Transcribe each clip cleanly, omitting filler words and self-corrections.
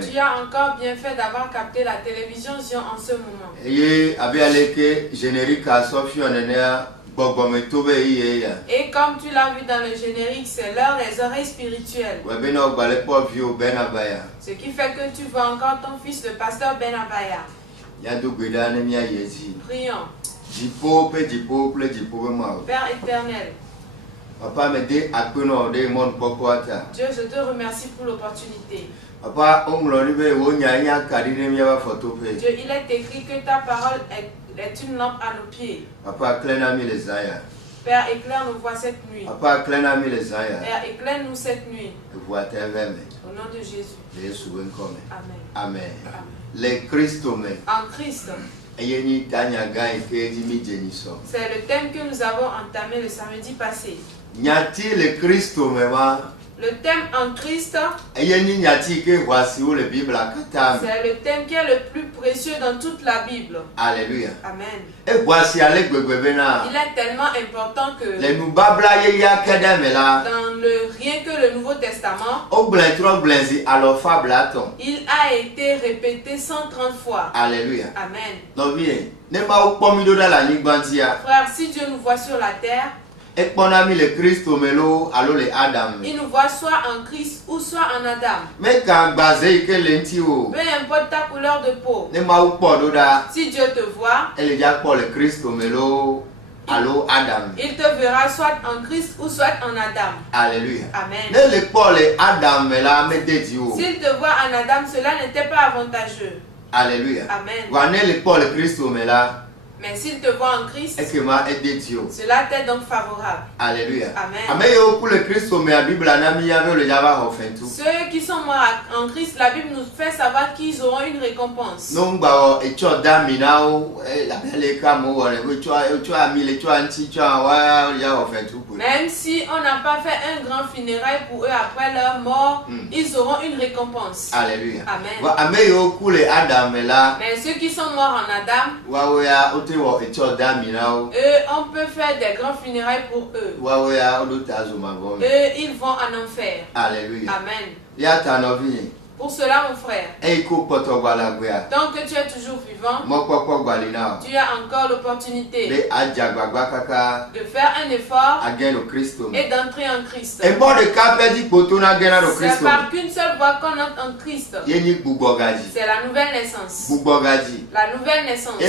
Tu as encore bien fait d'avoir capté la télévision Zion en ce moment. Et comme tu l'as vu dans le générique, c'est l'heure des oreilles spirituelles. Ce qui fait que tu vois encore ton fils, le pasteur Ben Abaya. Prions. Père éternel. Dieu, je te remercie pour l'opportunité. Dieu, il est écrit que ta parole est une lampe à nos pieds. Père, éclaire nos voies cette nuit. Père, éclaire-nous cette nuit. Au nom de Jésus. Amen. Amen. Les Christomais. En Christ. C'est le thème que nous avons entamé le samedi passé. Le thème en Christ, c'est le thème qui est le plus précieux dans toute la Bible. Alléluia. Amen. Il est tellement important que dans le rien que le Nouveau Testament, il a été répété 130 fois. Alléluia. Amen. Frère, si Dieu nous voit sur la terre, il nous voit soit en Christ ou soit en Adam. Peu importe ta couleur de peau. Si Dieu te voit, il te verra soit en Christ ou soit en Adam. Alléluia. Amen. S'il te voit en Adam, cela n'était pas avantageux. Alléluia. Amen. Mais s'il te voit en Christ, cela t'est donc favorable. Alléluia. Amen. Ceux qui sont morts en Christ, la Bible nous fait savoir qu'ils auront une récompense. Même si on n'a pas fait un grand funérail pour eux après leur mort, ils auront une récompense. Alléluia. Amen. Mais ceux qui sont morts en Adam, eux, on peut faire des grands funérailles pour eux. Eux, ils vont en enfer. Alléluia. Amen. Pour cela, mon frère, tant que tu es toujours vivant, tu as encore l'opportunité de faire un effort et d'entrer en Christ. C'est par qu'une seule voix qu'on entre en Christ. C'est la nouvelle naissance. La nouvelle naissance. C'est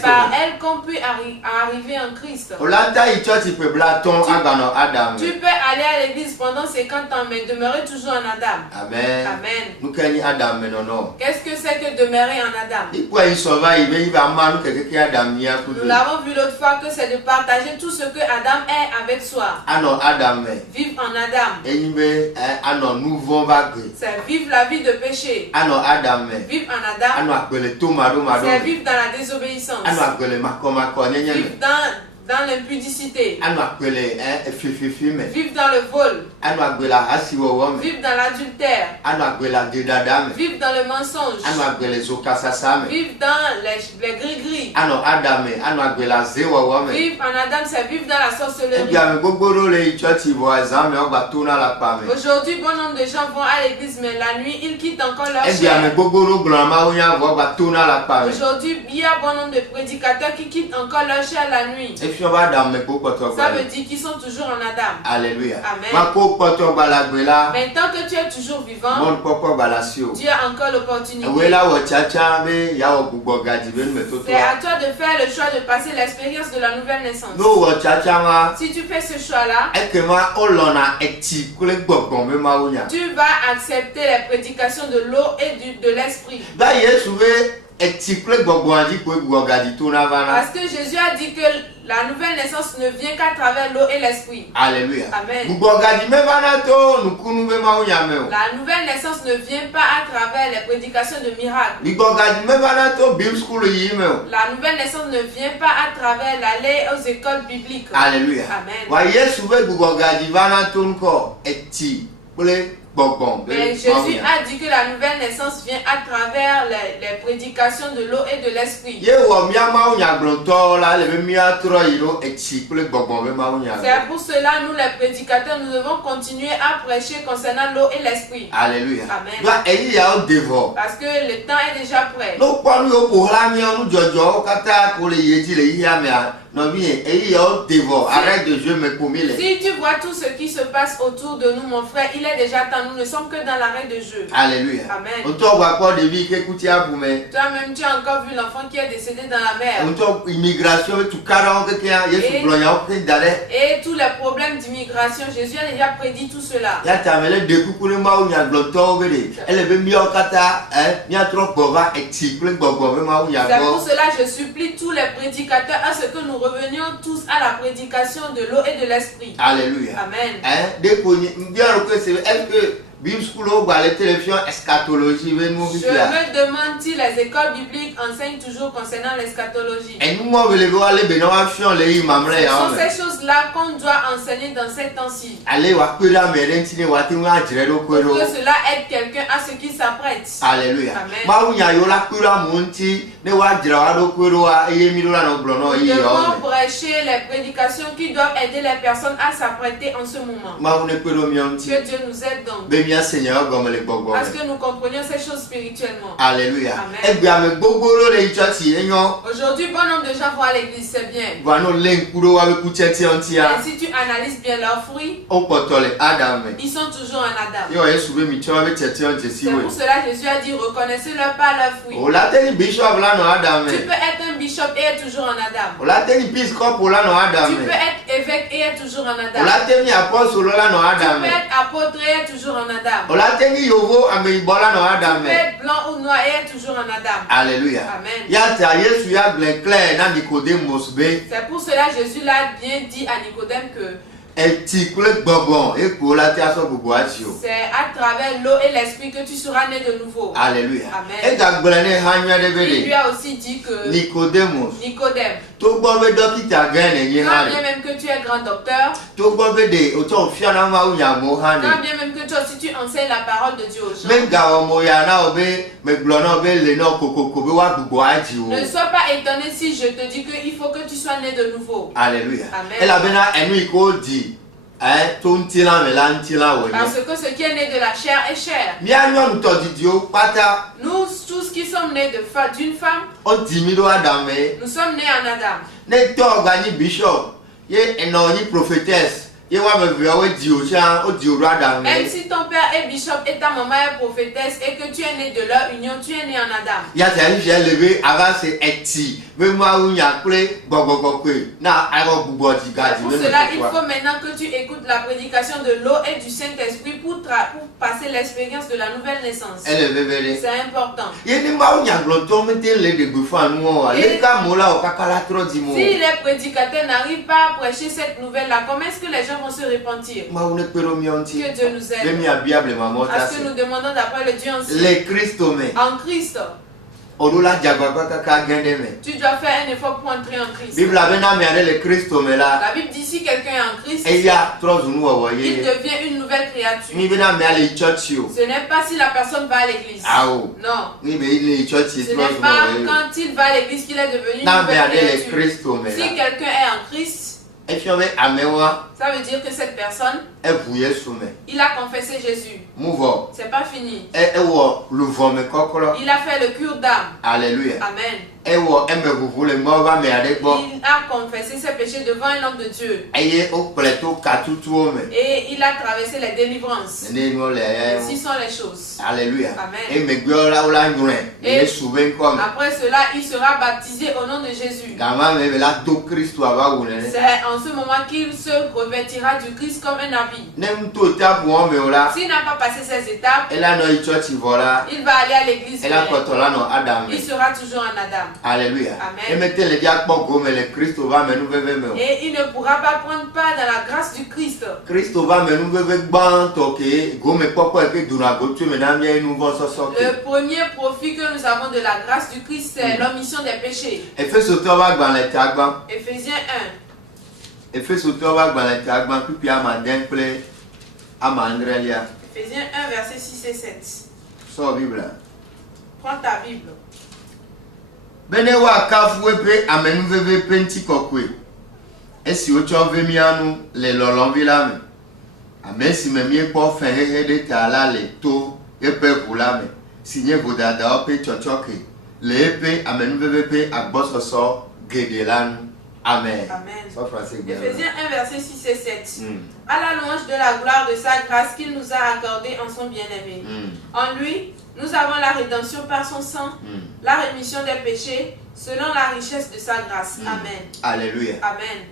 par elle qu'on peut arriver en Christ. Tu peux aller à l'église pendant 50 ans, mais demeurer toujours en Adam. Amen. Amen. Qu'est-ce que c'est que demeurer en Adam? Nous l'avons vu l'autre fois que c'est de partager tout ce que Adam est avec soi. Vivre en Adam. C'est vivre la vie de péché. Vivre en Adam. C'est vivre dans la désobéissance. Vivre dans l'impudicité. Vivre dans le vol. Vivre dans l'adultère. Vivre dans le mensonge. Vivre dans les gris-gris. Vivre en Adam, c'est vivre dans la sorcellerie. Aujourd'hui, bon nombre de gens vont à l'église, mais la nuit, ils quittent encore leur chair. Aujourd'hui, il y a bon nombre de prédicateurs qui quittent encore leur chair la nuit. Ça veut dire qu'ils sont toujours en Adam. Alléluia. Amen. Mais tant que tu es toujours vivant, tu as encore l'opportunité. C'est à toi de faire le choix de passer l'expérience de la nouvelle naissance. Si tu fais ce choix-là, tu vas accepter les prédications de l'eau et de l'esprit. Parce que Jésus a dit que la nouvelle naissance ne vient qu'à travers l'eau et l'esprit. Alléluia. Amen. La nouvelle naissance ne vient pas à travers les prédications de miracles. La nouvelle naissance ne vient pas à travers l'aller aux écoles bibliques. Alléluia. Amen. Mais Jésus a dit que la nouvelle naissance vient à travers les prédications de l'eau et de l'esprit. C'est pour cela, nous les prédicateurs, nous devons continuer à prêcher concernant l'eau et l'esprit. Alléluia. Amen. Parce que le temps est déjà prêt. Arrête de jouer mes commis. Si tu vois tout ce qui se passe autour de nous, mon frère, il est déjà temps. Nous ne sommes que dans l'arrêt de jeu. Alléluia. Amen. Toi-même, tu as encore vu l'enfant qui est décédé dans la mer. Et tous les problèmes d'immigration, Jésus a déjà prédit tout cela. C'est pour cela que je supplie tous les prédicateurs à ce que nous revenions tous à la prédication de l'eau et de l'esprit. Alléluia. Amen. Je me demande si les écoles bibliques enseignent toujours concernant l'eschatologie. Ce sont ces choses-là qu'on doit enseigner dans ces temps-ci. Pour que cela aide quelqu'un à ce qui s'apprête. Alléluia. Amen. Nous devons prêcher les prédications qui doivent aider les personnes à s'apprêter en ce moment. Que Dieu nous aide donc. Parce que nous comprenions ces choses spirituellement. Alléluia. Amen. Aujourd'hui, bon nombre de gens vont à l'église, c'est bien. Mais si tu analyses bien leurs fruits, ils sont toujours en Adam. C'est pour cela que Jésus a dit, reconnaissez-leur par leurs fruits. Tu peux être un bishop et être toujours en Adam. Tu peux être évêque et être toujours en Adam. Tu peux être apôtre et être toujours en Adam. Tu peux être blanc ou noir et être toujours en Adam. Alléluia. Amen. C'est pour cela que Jésus l'a bien dit à Nicodème que c'est à travers l'eau et l'esprit que tu seras né de nouveau. Alléluia. Amen. Il lui a aussi dit que Nicodème, quand bien même que tu es grand docteur, quand bien même que toi aussi tu enseignes la parole de Dieu aux gens, ne sois pas étonné si je te dis qu'il faut que tu sois né de nouveau. Alléluia. Amen. Parce que ce qui est né de la chair est chair. Nous tous qui sommes nés d'une femme, nous sommes nés en Adam. Même si ton père est bishop et ta maman est prophétesse et que tu es né de leur union, tu es né en Adam. C'est pour cela il faut maintenant que tu écoutes la prédication de l'eau et du Saint-Esprit pour passer l'expérience de la nouvelle naissance. C'est important. Si les prédicateurs n'arrivent pas à prêcher cette nouvelle-là, comment est-ce que les gens vont se repentir? Que Dieu nous aide. Parce que nous demandons d'après le Dieu en Christ. Tu dois faire un effort pour entrer en Christ. La Bible dit si quelqu'un est en Christ, il devient une nouvelle créature. Ce n'est pas si la personne va à l'église. Non. Ce n'est pas quand il va à l'église qu'il est devenu une nouvelle créature. Si quelqu'un est en Christ, ça veut dire que cette personne, il a confessé Jésus. C'est pas fini. Il a fait le cure d'âme. Alléluia. Amen. Il a confessé ses péchés devant un homme de Dieu. Et il a traversé les délivrances. Ainsi sont les choses. Alléluia. Amen. Et après cela, il sera baptisé au nom de Jésus. C'est en ce moment qu'il se revêtira du Christ comme un habit. S'il n'a pas passé ces étapes, il va aller à l'église. Il sera toujours en Adam. Alléluia. Amen. Et il ne pourra pas prendre part dans la grâce du Christ. Le premier profit que nous avons de la grâce du Christ, c'est l'omission des péchés. Éphésiens 1. Éphésiens 1, verset 6 et 7. Sors Bible. Prends ta Bible. Benewa kafue pe amenuveve penti kokwe. Esi ocho vemianu le lolonvila me. Amesi memie po fenhehe de tala le to epe kulame. Signé vodada ope chochoke. Le epe amenuveve pe agbososo gedelanu. Amen. Amen. Éphésiens 1, verset 6 et 7. À la louange de la gloire de sa grâce qu'il nous a accordée en son bien-aimé. En lui, nous avons la rédemption par son sang, la rémission des péchés, selon la richesse de sa grâce. Amen. Alléluia. Amen.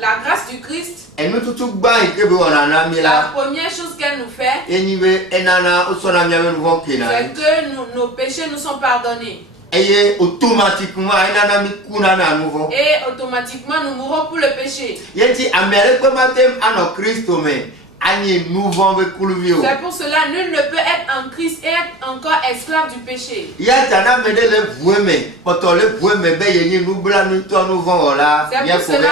La grâce du Christ, la première chose qu'elle nous fait, c'est que nos péchés nous sont pardonnés. Et automatiquement nous mourrons pour le péché. C'est pour cela nul ne peut être en Christ et être encore esclave du péché. C'est pour cela,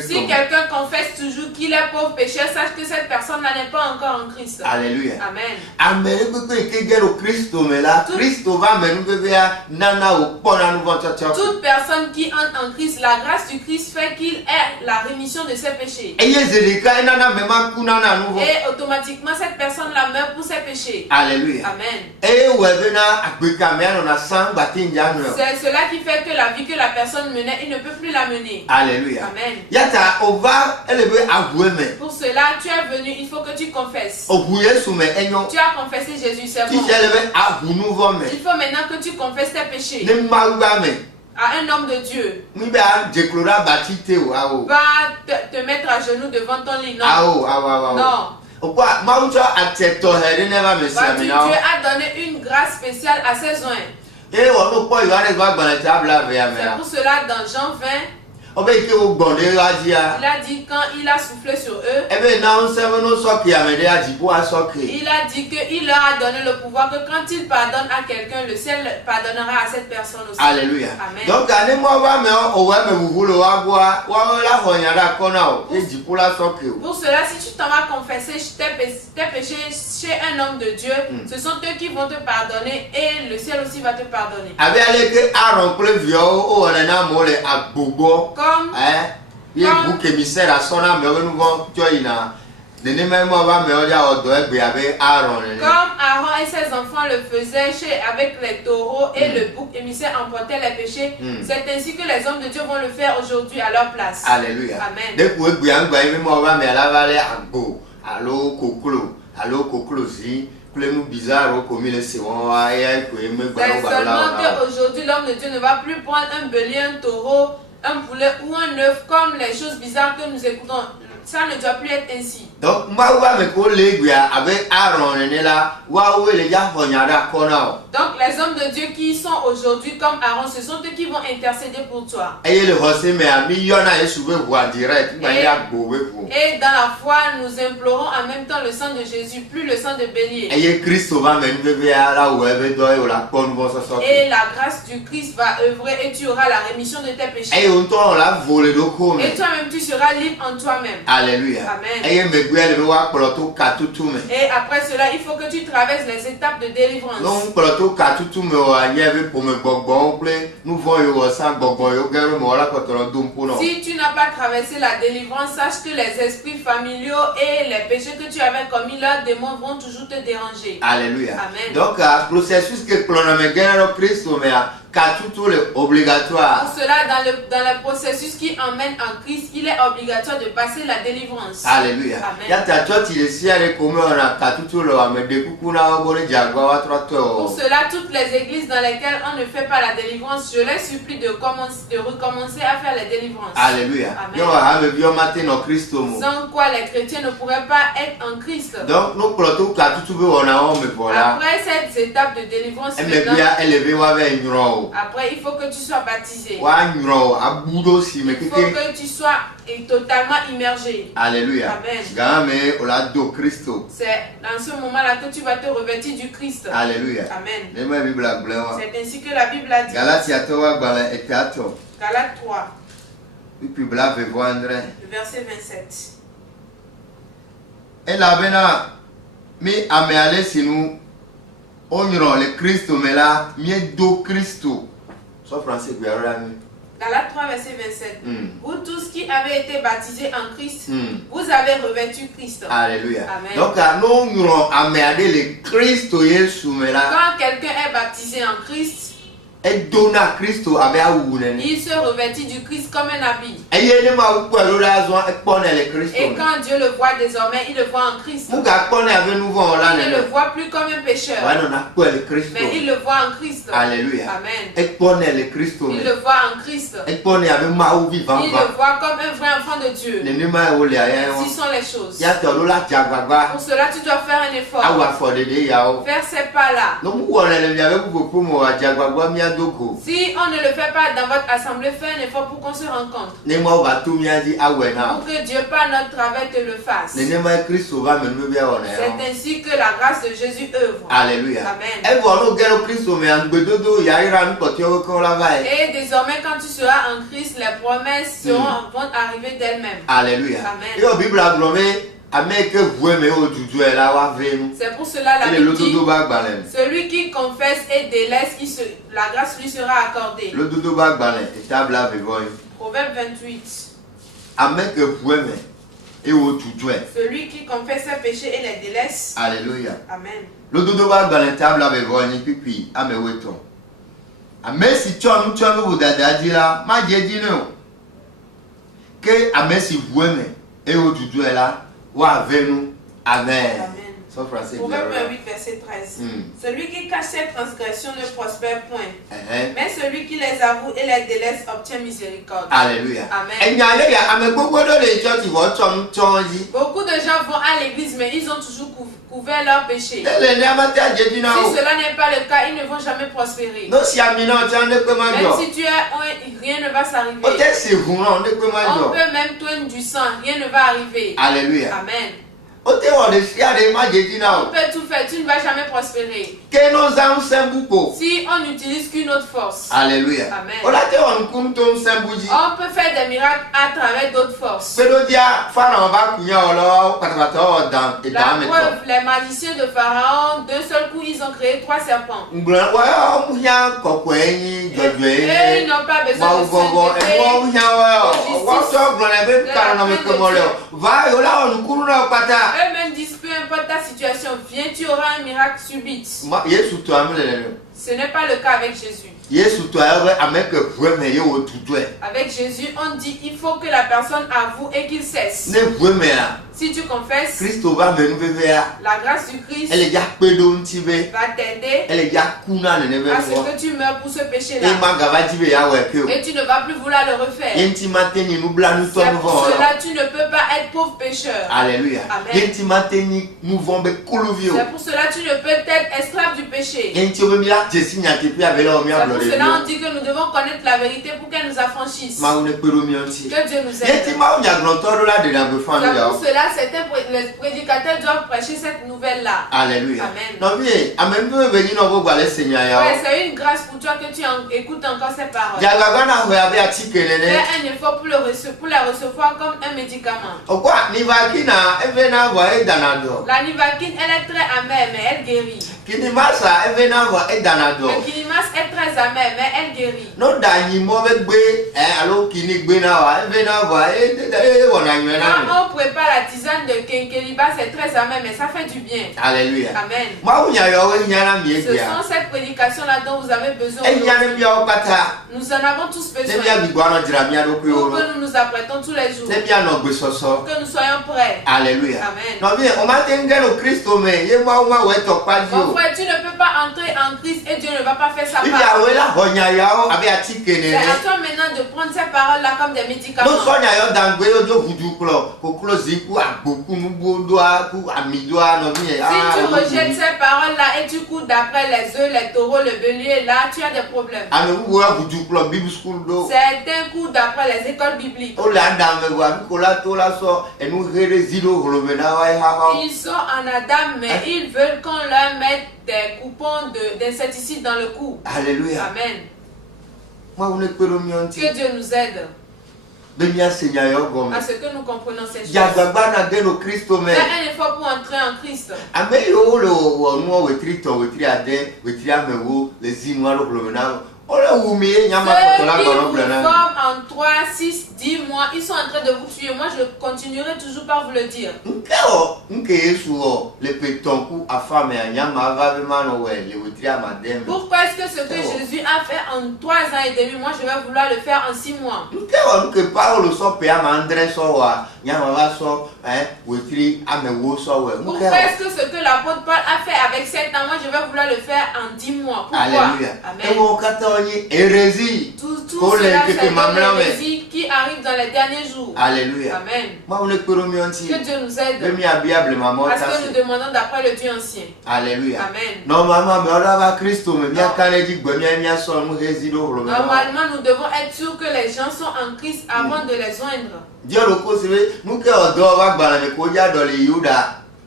si quelqu'un confesse toujours qu'il est pauvre pécheur, sache que cette personne n'est pas encore en Christ. Alléluia. Amen. Toute personne qui entre en Christ, la grâce du Christ fait qu'il ait la rémission de ses péchés. Et automatiquement cette personne la meurt pour ses péchés. Alléluia. Amen. C'est cela qui fait que la vie que la personne menait, il ne peut plus la mener. Alléluia. Amen. Pour cela, tu es venu, il faut que tu confesses. Tu as confessé Jésus, c'est bon. Il faut maintenant que tu confesses tes péchés à un homme de Dieu. Va te mettre à genoux devant ton lit. Non. Non. Dieu a donné une grâce spéciale à ses soins. C'est pour cela dans Jean 20, il a dit quand il a soufflé sur eux, il a dit qu'il leur a donné le pouvoir que quand il pardonne à quelqu'un, le ciel pardonnera à cette personne aussi. Alléluia. Amen. Donc, pour cela, si tu t'en vas confesser tes péchés chez un homme de Dieu, ce sont eux qui vont te pardonner et le ciel aussi va te pardonner. Comme Aaron et ses enfants le faisaient avec les taureaux et le bouc émissaire emportait les péchés, c'est ainsi que les hommes de Dieu vont le faire aujourd'hui à leur place. Alléluia. Amen. C'est seulement qu'aujourd'hui l'homme de Dieu ne va plus prendre un bélier, un taureau, un poulet ou un œuf comme les choses bizarres que nous écoutons. Ça ne doit plus être ainsi. Donc, les hommes de Dieu qui sont aujourd'hui comme Aaron, ce sont eux qui vont intercéder pour toi. Et dans la foi, nous implorons en même temps le sang de Jésus, plus le sang de bélier. Et la grâce du Christ va œuvrer et tu auras la rémission de tes péchés. Et toi-même, tu seras libre en toi-même. Alléluia. Amen. Et après cela, il faut que tu traverses les étapes de délivrance. Si tu n'as pas traversé la délivrance, sache que les esprits familiaux et les péchés que tu avais commis, leurs démons vont toujours te déranger. Alléluia. Amen. Donc, le processus que Christ obligatoire. Pour cela, dans le processus qui emmène en Christ, il est obligatoire de passer la délivrance. Alléluia. Amen. Pour cela, toutes les églises dans lesquelles on ne fait pas la délivrance, je les supplie de recommencer à faire la délivrance. Alléluia. Amen. Sans quoi les chrétiens ne pourraient pas être en Christ. Donc, après cette étape de délivrance, après, il faut que tu sois baptisé. Il faut que tu sois totalement immergé. Alléluia. Amen. C'est dans ce moment-là que tu vas te revêtir du Christ. Alléluia. Amen. C'est ainsi que la Bible a dit. Galates 3. Verset 27. Et là, maintenant, mais à me aller si nous, on y aura le Christ, mais là, mieux do Christo. Soit français, puis alors, Galates 3, verset 27. Vous tous qui avez été baptisés en Christ, vous avez revêtu Christ. Alléluia. Amen. Donc, nous allons amener le Christ. Quand quelqu'un est baptisé en Christ, il se revêtit du Christ comme un habit. Et quand Dieu le voit désormais, il le voit en Christ. Il ne le voit plus comme un pécheur. Mais il le voit en Christ. Alléluia. Amen. Il le voit en Christ. Il le voit comme un vrai enfant de Dieu. Ainsi sont les choses. Pour cela, tu dois faire un effort. Faire ces pas-là. Si on ne le fait pas dans votre assemblée, fais un effort pour qu'on se rencontre. Pour que Dieu par notre travail te le fasse. C'est ainsi que la grâce de Jésus œuvre. Alléluia. Amen. Et désormais, quand tu seras en Christ, les promesses vont arriver d'elles-mêmes. Alléluia. Amen. C'est pour cela la Bible dit, celui qui confesse et délaisse, la grâce lui sera accordée. Proverbe 28. Celui qui confesse ses péchés et les délaisse. Alléluia. Amen. Si tu as nous dadadira, ma jedino. Que amesi vueme et au tutu là. Amen. Amen. Proverbe 8, verset 13. Celui qui cache ses transgressions ne prospère point. Mais celui qui les avoue et les délaisse obtient miséricorde. Alléluia. Amen. Beaucoup de gens vont à l'église, mais ils ont toujours couvert leurs péchés. Si cela n'est pas le cas, ils ne vont jamais prospérer. Même si tu es, rien ne va s'arriver. On peut même tourner du sang, rien ne va arriver. Alléluia. Amen. On peut tout faire, tu ne vas jamais prospérer. Si on n'utilise qu'une autre force. Alléluia. Amen. On peut faire des miracles à travers d'autres forces. La preuve, les magiciens de Pharaon, d'un seul coup, ils ont créé 3 serpents. Et ils n'ont pas besoin de sainteté. Eux-mêmes disent, peu importe ta situation, viens, tu auras un miracle subit. Ce n'est pas le cas avec Jésus. Avec Jésus, on dit il faut que la personne avoue et qu'il cesse. Si tu confesses, la grâce du Christ va t'aider à ce que tu meurs pour ce péché-là. Et tu ne vas plus vouloir le refaire. C'est pour cela que tu ne peux pas être pauvre pécheur. Alléluia. Amen. C'est pour cela que tu ne peux être esclave du péché. C'est pour cela on dit que nous devons connaître la vérité pour qu'elle nous affranchisse. Que Dieu nous aide. C'est pour cela les prédicateurs doivent prêcher cette nouvelle-là. Alléluia. Amen. Ouais, c'est une grâce pour toi que tu écoutes encore ces paroles. Fais un effort pour la recevoir comme un médicament. La nivaquine, elle est très amère, mais elle guérit. Le kinimas est très amer, mais elle guérit. Quand on prépare la tisane de Kenkeliba, c'est très amer, mais ça fait du bien. Alléluia. Amen. Ce sont ces prédications-là dont vous avez besoin. Nous en avons tous besoin. Pour que nous nous apprêtons tous les jours. Pour que nous soyons prêts. Alléluia. Amen. Mon frère, tu ne peux pas entrer en Christ et Dieu ne va pas faire sa part. C'est à toi maintenant de prendre ces paroles-là comme des médicaments. Si tu rejettes ces paroles-là et tu cours d'après les œufs, les taureaux, le bélier, là tu as des problèmes. Certains courent d'après les écoles bibliques. Ils sont en Adam, mais ils veulent qu'on leur mette des coupons d'insecticides dans le cou. Alléluia. Amen. Que Dieu nous aide. à ce que nous comprenons ces choses. Fais un effort pour entrer en Christ. Ceux qui vous forment en 3, 6, 10 mois, ils sont en train de vous tuer. Moi, je continuerai toujours par vous le dire. Pourquoi est-ce que ce que Jésus a fait en 3 ans et demi, moi, je vais vouloir le faire en 6 mois? Pourquoi est-ce que ce que l'apôtre Paul a fait avec 7 ans, moi, je vais vouloir le faire en 10 mois? Pourquoi? Alléluia. Amen. Tout cela, c'est l'hérésie qui arrive dans les derniers jours. Alléluia. Amen. Que Dieu nous aide. Parce que nous demandons d'après le Dieu ancien. Alléluia. Amen. Normalement, nous devons être sûrs que les gens sont en Christ avant de les joindre.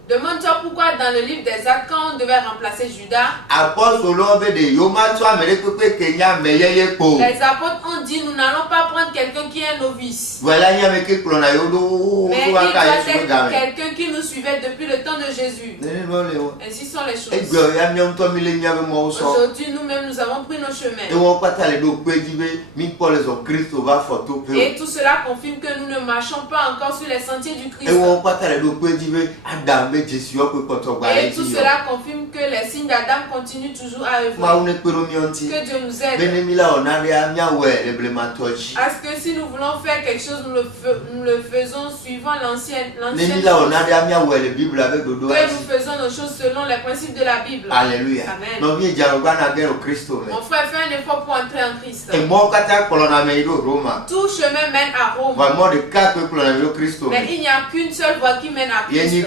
Demande-toi pourquoi dans le livre des Actes, quand on devait remplacer Judas, les apôtres ont dit nous n'allons pas prendre quelqu'un qui est novice. Mais il doit être quelqu'un qui nous suivait depuis le temps de Jésus. Ainsi sont les choses. Aujourd'hui, nous-mêmes, nous avons pris nos chemins. Et tout cela confirme que nous ne marchons pas encore sur les sentiers du Christ. Et tout cela confirme que les signes d'Adam continuent toujours à œuvrer. Que Dieu nous aide. Parce que si nous voulons faire quelque chose, nous le faisons suivant l'ancienne chose. Que nous faisons nos choses selon les principes de la Bible. Alléluia. Amen. Mon frère, fais un effort pour entrer en Christ. Tout chemin mène à Rome. Mais il n'y a qu'une seule voie qui mène à Christ.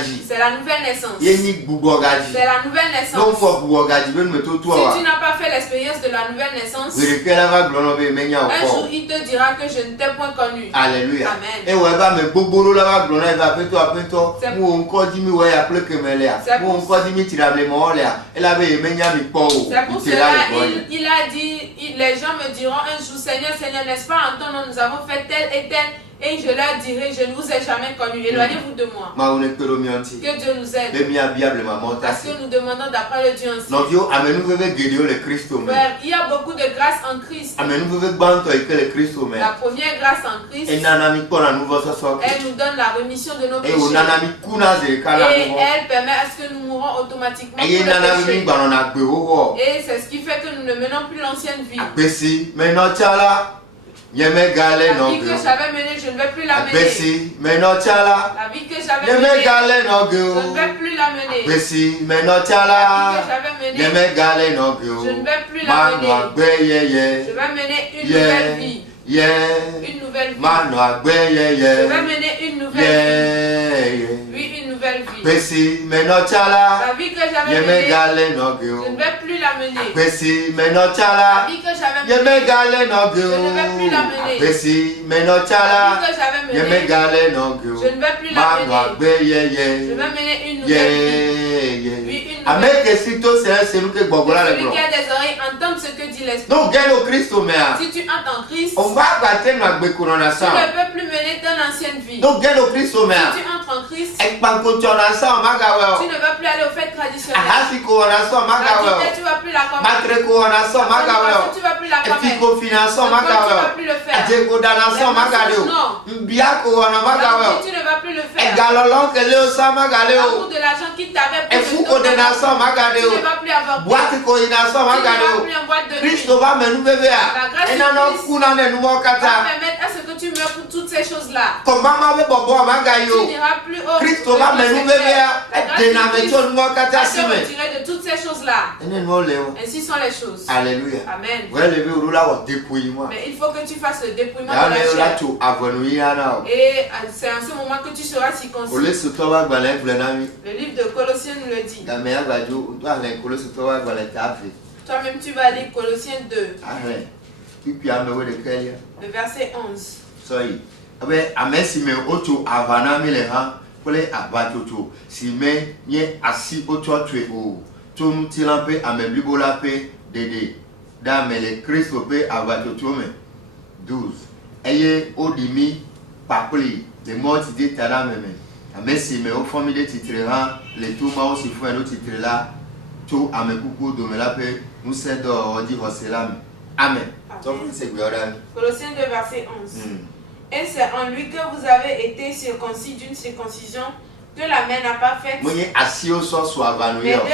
C'est la nouvelle naissance. C'est la nouvelle naissance. Si tu n'as pas fait l'expérience de la nouvelle naissance, un jour il te dira que je ne t'ai point connu. Alléluia. Amen. C'est pour cela il a dit, les gens me diront un jour, Seigneur, Seigneur, n'est-ce pas en ton nom nous avons fait tel et tel? Et je leur dirai, je ne vous ai jamais connu. Éloignez-vous de moi. Que Dieu nous aide. Parce que nous demandons d'après le Dieu ancien. Frère, il y a beaucoup de grâce en Christ. La première grâce en Christ, elle nous donne la rémission de nos péchés. Et elle permet à ce que nous mourons automatiquement pour le péché. Et c'est ce qui fait que nous ne menons plus l'ancienne vie. La vie que j'avais menée, je ne vais plus la mener. La vie que j'avais menée, je ne vais plus la mener. La vie que j'avais menée, je ne vais plus la mener. Je vais mener une nouvelle vie. Une nouvelle vie. Je vais mener une nouvelle vie. Oui, une nouvelle vie. La vie que j'avais menée, je ne vais plus la mener. La vie que j'avais menée, je ne vais plus la mener. La vie que j'avais menée, je ne vais plus la mener. Je vais mener une nouvelle vie. Oui, une nouvelle vie. Celui qui a des oreilles entend ce que dit l'Esprit. Si tu entres en Christ, tu ne peux plus mener ton ancienne vie. Si tu entres en Christ, tu ne vas plus aller aux fêtes traditionnelles. La dîner, tu ne vas plus la commettre. Tu ne vas plus la commettre. Tu ne vas plus le faire. Non. Tu ne vas plus le faire. L'amour de l'argent qui t'avait pris de ton tu ne vas plus avoir pris. Tu ne vas plus en boîte de nuit. La grâce de Christ va permettre à ce que tu meurs pour toutes ces choses-là. Tu n'iras plus au Christ va te retirer de toutes ces choses-là. Ainsi sont les choses. Alléluia. Amen. Mais il faut que tu fasses le dépouillement de la chair. Et c'est en ce moment que tu seras circoncis. Le livre de Colossiens nous le dit. Toi-même tu vas lire Colossiens 2. Le verset 11. Ayez au demi papli de morts dit tala même. Merci mais au famille de titrera les tout ma aussi faut un titre là tout à mes coucou de me la paix nous c'est de dire cela. Amen. Colossiens 2 verset 11. Et c'est en lui que vous avez été circoncis d'une circoncision que la main n'a pas faite, mais de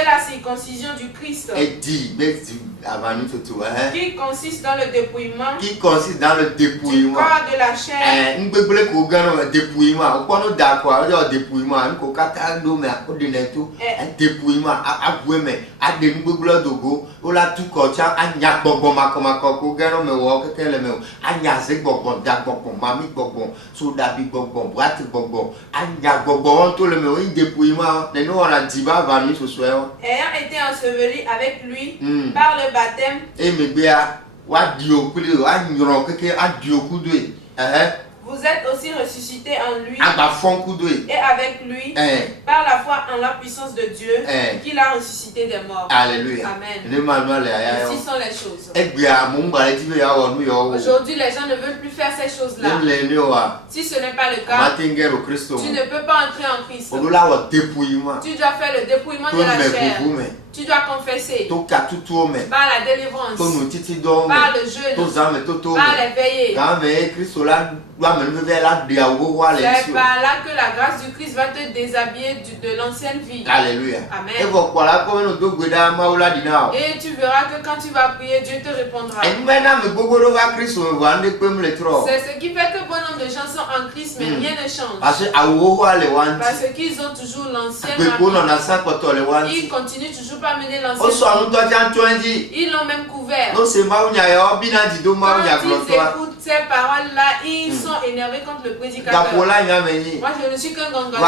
la circoncision du Christ, qui consiste dans le dépouillement, du corps de la chair, ayant été enseveli avec lui par le baptême, vous êtes aussi ressuscités en lui et avec lui par la foi en la puissance de Dieu qui l'a ressuscité des morts. Alléluia. Amen. Ainsi sont les choses. Aujourd'hui, les gens ne veulent plus faire ces choses-là. Si ce n'est pas le cas, tu ne peux pas entrer en Christ. Tu dois faire le dépouillement de la chair. Tu dois confesser par la délivrance, par le jeûne, par les veillées. C'est par là que la grâce du Christ va te déshabiller de l'ancienne vie. Alléluia. Amen. Et tu verras que quand tu vas prier, Dieu te répondra. C'est ce qui fait que bon nombre de gens sont en Christ, mais rien ne change. Parce qu'ils ont toujours l'ancienne vie. Ils continuent toujours pas à mener l'ancienne vie. Ils l'ont même couvert. Quand ils écoutent ces paroles-là, ils sont énervés contre le prédicateur. Moi, je ne suis qu'un gangoleur.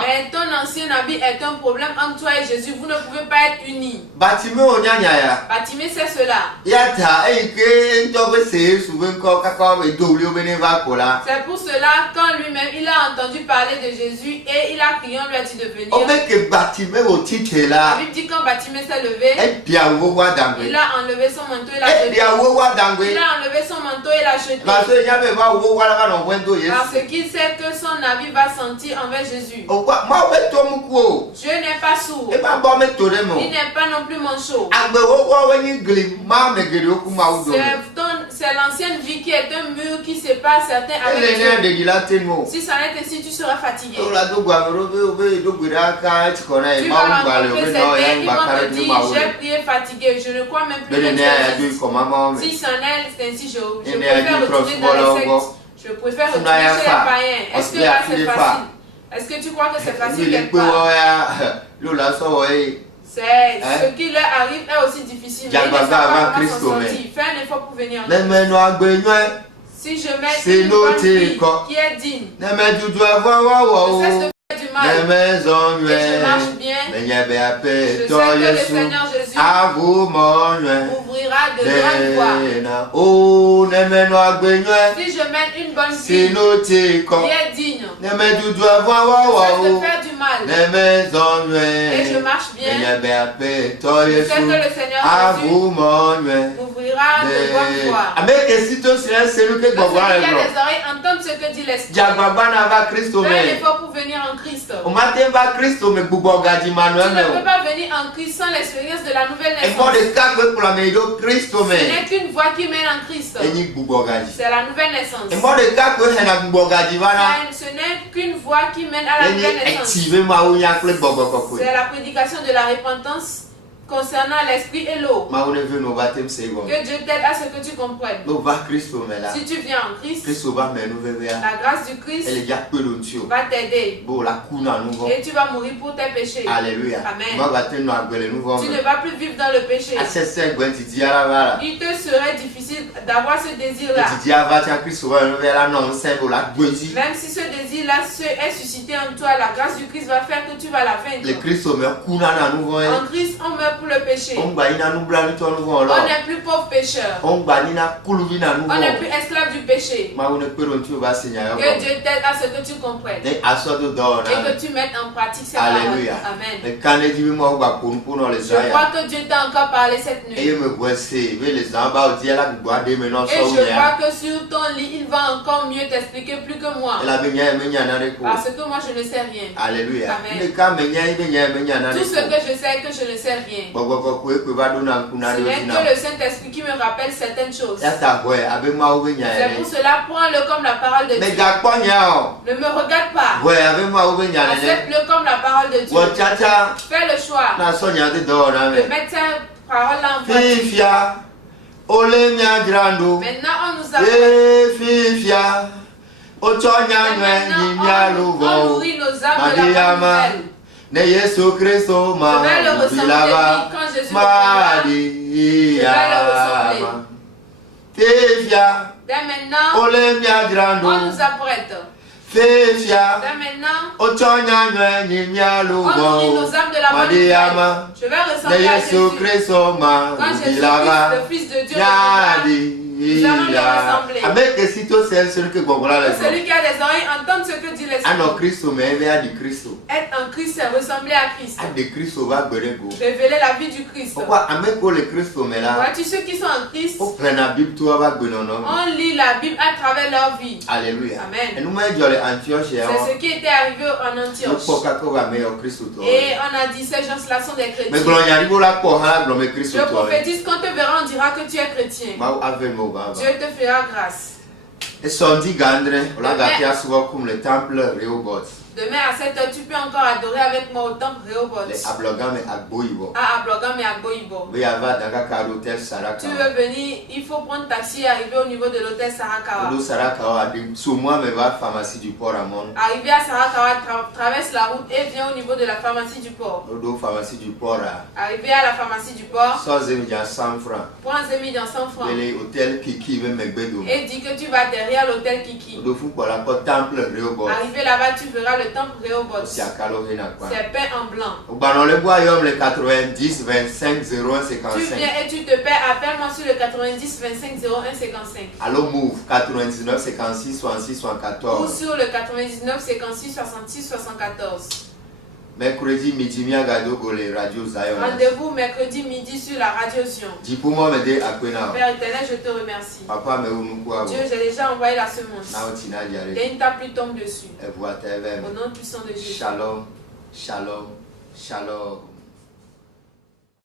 Mais ton ancien habit est un problème entre toi et Jésus. Vous ne pouvez pas être unis. Batimé, c'est cela. C'est pour cela, quand lui-même, il a entendu parler de Jésus et il a crié, on lui a dit de venir. La Bible dit quand Batimé s'est levé, il a enlevé son manteau et l'a jeté. Il a enlevé son manteau et l'a jeté. Parce qu'il sait que son habit va sentir envers Jésus. Dieu n'est pas sourd. Il n'est pas non plus manchot. C'est l'ancienne vie qui est un mur qui sépare certains avec Dieu. Si ça n'est ainsi, tu seras fatigué. Tu vas rencontrer certains, ils vont te dire, j'ai prié fatigué, je ne crois même plus que Dieu. Si ça n'est ainsi, je préfère retourner dans les sectes. Je préfère retourner chez les païens. Est-ce que là c'est facile? Est-ce que tu crois que c'est facile quelque part? C'est ce qui leur arrive est aussi difficile. Mais ils ne savent pas comment s'en sortir. Fais un effort pour venir. Si je mets une bonne fille qui est digne, je cesse de faire du mal et je marche bien, je sais que le Seigneur Jésus ouvrira de grandes voies. Si je mets une bonne fille qui est digne, je cesse de faire du mal et je marche bien, je sais que le Seigneur Jésus ouvrira de grandes voies. Il y a des oreilles, entendre ce que dit l'Esprit. Fais un effort pour venir en Christ. Tu ne peux pas venir en Christ sans l'expérience de la nouvelle naissance. Ce n'est qu'une voie qui mène en Christ. C'est la nouvelle naissance. Ce n'est qu'une voie qui mène à la nouvelle naissance. C'est la prédication de la repentance concernant l'esprit et l'eau. Que Dieu t'aide à ce que tu comprennes. Si tu viens en Christ, la grâce du Christ va t'aider. Et tu vas mourir pour tes péchés. Alléluia. Amen. Tu ne vas plus vivre dans le péché. Il te serait difficile d'avoir ce désir-là. Même si ce désir-là est suscité en toi, la grâce du Christ va faire que tu vas la vaincre. En Christ, on meurt pour le péché. On n'est plus pauvre pécheur. On n'est plus esclave du péché. Que Dieu t'aide à ce que tu comprennes. Et que tu mettes en pratique ces paroles. Amen. Je crois que Dieu t'a encore parlé cette nuit. Et je vois que sur ton lit, il va encore mieux t'expliquer plus que moi. Parce que moi, je ne sais rien. Alléluia. Amen. Tout ce que je sais, que je ne sais rien. Ce n'est que le Saint-Esprit qui me rappelle certaines choses. C'est pour cela, prends-le comme la parole de Dieu. Ne me regarde pas. Accepte-le comme la parole de Dieu. Fais le choix de mettre cette parole-là en pratique. Maintenant, on nous a on nourrit nos âmes de la bonne nouvelle. Je vais le ressembler quand je suis je vais le ressembler. Dès maintenant, on nous apprête. Dès maintenant, on nourrit nos âmes de la bonne nouvelle. Je vais ressembler à Jésus. Quand Jésus, le Fils de Dieu, nous allons lui ressembler. Celui qui a des oreilles entende ce que dit l'Esprit. Être en Christ, c'est ressembler à Christ. Révéler la vie du Christ. Vois-tu ceux qui sont en Christ? On lit la Bible à travers leur vie. Alléluia. Amen. C'est ce qui était arrivé en Antioche. Et on a dit ces gens-là sont des chrétiens. Je prophétise qu'on te verra, on dira que tu es chrétien. Dieu te fera grâce. Demain à 7h, tu peux encore adorer avec moi au temple Rehoboth. À Ablogam et à Boibo. Tu veux venir, il faut prendre taxi et arriver au niveau de l'hôtel Sarakawa. Arriver à Sarakawa, traverse la route et viens au niveau de la pharmacie du port. Arriver à la pharmacie du port. Prends un zemi dans 100 francs. Et dis que tu vas derrière l'hôtel Kiki. Arriver là-bas, tu verras le temple Rehoboth. C'est peint en blanc. Le 90 25 01 55. Tu viens et tu te paies. Appelle-moi sur le 90 25 01 55. Allô Move 99 56 66 74. Ou sur le 99 56 66 74. Mercredi midi, Radio Zion. Rendez-vous mercredi midi sur la Radio Zion. Père éternel, je te remercie. Dieu, j'ai déjà envoyé la semence. Et une pluie tombe dessus. Au nom puissant de Jésus. Shalom, shalom, shalom.